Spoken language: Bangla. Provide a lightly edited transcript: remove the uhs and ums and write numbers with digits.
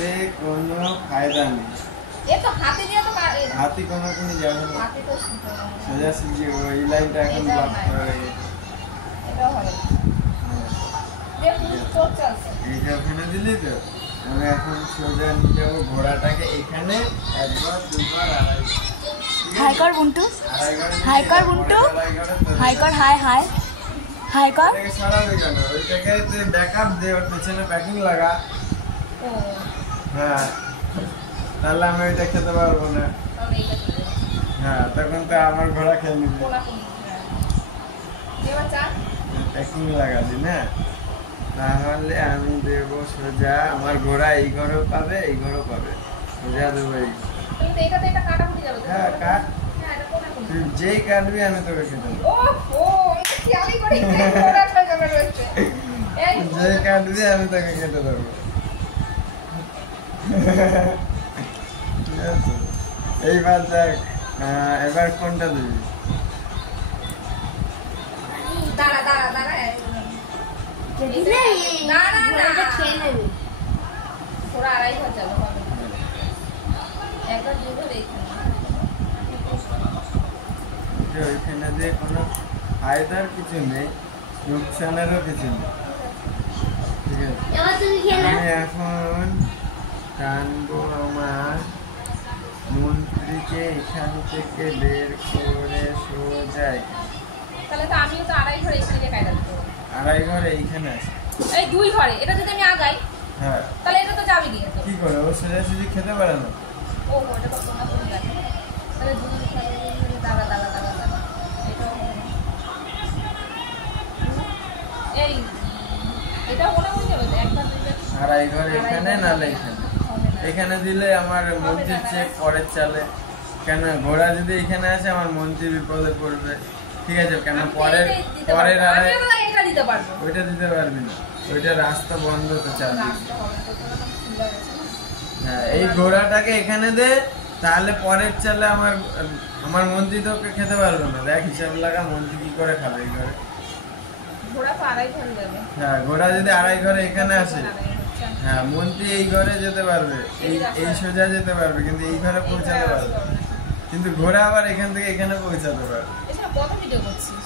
এতে কোনো ফায়দা নেই। এ তো হাতে দিয়ে তো হাতি কোনোদিনই যাবে না। হাতে তো সোজাসুজি ওই লাইনটা এখন ব্লক করে গেছে। এটাও হবে না। দেখুন তো চলছে। এইটা ওখানে দিলি তো আমি এখন সোজা নিয়ে যাবো ঘোড়াটাকে এখানে একবার দুবার হাই কর বুন্টু, হাই কর বুন্টু, হাই কর, হাই হাই হাই কর। সরাবে কেন? ওইটাকে ব্যাকআপ দে, ওর পেছনে প্যাকিং লাগা। হ্যাঁ, তাহলে আমি ওইটা খেতে পারবো না। হ্যাঁ, তখন তো আমার ঘোড়া খেয়ে নিবে। প্যাকিং লাগালি না, তাহলে আমি দেবো সোজা। আমার ঘোড়া এই ঘরেও পাবে, এই ঘরেও পাবে, সোজা দেবো এই। হ্যাঁ কাট, তুই যেই কাটবি আমি তোকে খেতে দেবো। যেই কাটবি আমি তোকে খেতে দেবো। ঠিক আছে, এইবার দেখ এবার কোনটা দিবি? দাঁড়া দাঁড়া দাঁড়া খেয়ে নেবে। ওরা আড়াই ঘর যাবে, একবার দুধ ওইখানে দিয়ে কোনো ফায়দার কিছু নেই, লোকসানেরও কিছু নেই। ঠিক আছে, আমি এখন টানবো আমার মন্ত্রীকে এখান থেকে বের করে সোজা। তাহলে তো আমিও তো আড়াই ঘরে এখানে গিয়ে কায়দা দিতে হবে। আড়াই ঘরে এইখানে আছে, এই দুই ঘরে। এটা যদি আমি আগাই হ্যাঁ তাহলে এটা তো যাবে গিয়ে তো। কি করে? ও সোজাসুজি খেতে পারে না। ও ওটা তো কোনা কোন লাগে। তাহলে দুই ঘরে দাঁড়া দাঁড়া দাঁড়া দাঁড়া। এটাও হবে না। এই এটা মনে হয়ে যাবে তো একটা দুইটা। আড়াই ঘর এখানে নালে এখানে। এখানে দিলে আমার মন্ত্রীর চেক পরের চালে। কেন ঘোড়া যদি এখানে আসে আমার মন্ত্রী বিপদে পড়বে। ঠিক আছে, কেন পরের আড়াই এটা দিতে পারবো। ওইটা দিতে পারবি না, ওইটা রাস্তা বন্ধ তো চালবে। হ্যাঁ, এই ঘোড়াটাকে এখানে দে, তাহলে পরের চালে আমার মন্ত্রী তোকে খেতে পারবে না। দেখ হিসাব লাগা, মন্ত্রী কি করে খাবে এই ঘরে? ঘোড়া তো আড়াই ঘরে যাবে। হ্যাঁ, ঘোড়া যদি আড়াই ঘরে এখানে আসে, হ্যাঁ মন্ত্রী এই ঘরে যেতে পারবে, এই সোজা যেতে পারবে, কিন্তু এই ঘরে পৌঁছাতে পারবে। কিন্তু ঘোড়া আবার এখান থেকে এখানে পৌঁছাতে পারবে। এছাড়া কত ভিডিও করছিস?